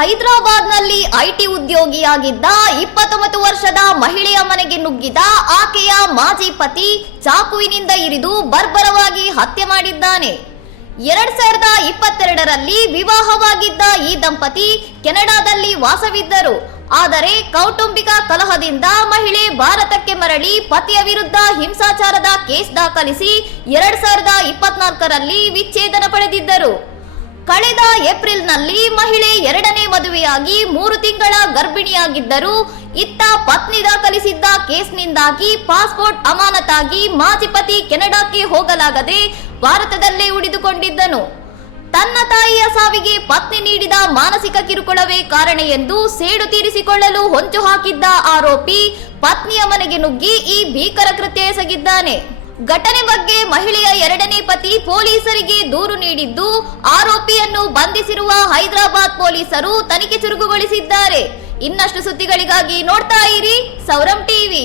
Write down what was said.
ಹೈದರಾಬಾದ್ನಲ್ಲಿ ಐಟಿ ಉದ್ಯೋಗಿಯಾಗಿದ್ದ 29 ವರ್ಷದ ಮಹಿಳೆಯ ಮನೆಗೆ ನುಗ್ಗಿದ ಆಕೆಯ ಮಾಜಿ ಪತಿ ಚಾಕುವಿನಿಂದ ಇರಿದು ಬರ್ಬರವಾಗಿ ಹತ್ಯೆ ಮಾಡಿದ್ದಾನೆ. 2022ರಲ್ಲಿ ವಿವಾಹವಾಗಿದ್ದ ಈ ದಂಪತಿ ಕೆನಡಾದಲ್ಲಿ ವಾಸವಿದ್ದರು. ಆದರೆ ಕೌಟುಂಬಿಕ ಕಲಹದಿಂದ ಮಹಿಳೆ ಭಾರತಕ್ಕೆ ಮರಳಿ ಪತಿಯ ವಿರುದ್ಧ ಹಿಂಸಾಚಾರದ ಕೇಸ್ ದಾಖಲಿಸಿ 2024ರಲ್ಲಿ ವಿಚ್ಛೇದನ ಪಡೆದಿದ್ದರು. ಕಳೆದ ಏಪ್ರಿಲ್ನಲ್ಲಿ ಮಹಿಳೆ ಎರಡನೇ ಮದುವೆಯಾಗಿ 3 ತಿಂಗಳ ಗರ್ಭಿಣಿಯಾಗಿದ್ದರು. ಇತ್ತ ಪತ್ನಿ ದಾಖಲಿಸಿದ್ದ ಕೇಸ್ನಿಂದಾಗಿ ಪಾಸ್ಪೋರ್ಟ್ ಅಮಾನತಾಗಿ ಮಾಜಿ ಪತಿ ಕೆನಡಾಕ್ಕೆ ಹೋಗಲಾಗದೆ ಭಾರತದಲ್ಲೇ ಉಳಿದುಕೊಂಡಿದ್ದನು. ತನ್ನ ತಾಯಿಯ ಸಾವಿಗೆ ಪತ್ನಿ ನೀಡಿದ ಮಾನಸಿಕ ಕಿರುಕುಳವೇ ಕಾರಣ ಎಂದು ಸೇಡು ತೀರಿಸಿಕೊಳ್ಳಲು ಹೊಂಚು ಹಾಕಿದ್ದ ಆರೋಪಿ ಪತ್ನಿಯ ಮನೆಗೆ ನುಗ್ಗಿ ಈ ಭೀಕರ ಕೃತ್ಯ ಎಸಗಿದ್ದಾನೆ. ಘಟನೆ ಬಗ್ಗೆ ಮಹಿಳೆಯ ಎರಡನೇ ಪತಿ ಪೊಲೀಸರಿಗೆ ದೂರು ನೀಡಿದ್ದು, ಆರೋಪಿಯನ್ನು ಬಂಧಿಸಿರುವ ಹೈದರಾಬಾದ್ ಪೊಲೀಸರು ತನಿಖೆ ಚುರುಕುಗೊಳಿಸಿದ್ದಾರೆ. ಇನ್ನಷ್ಟು ಸುದ್ದಿಗಳಿಗಾಗಿ ನೋಡ್ತಾ ಇರಿ ಸೌರಂ ಟಿವಿ.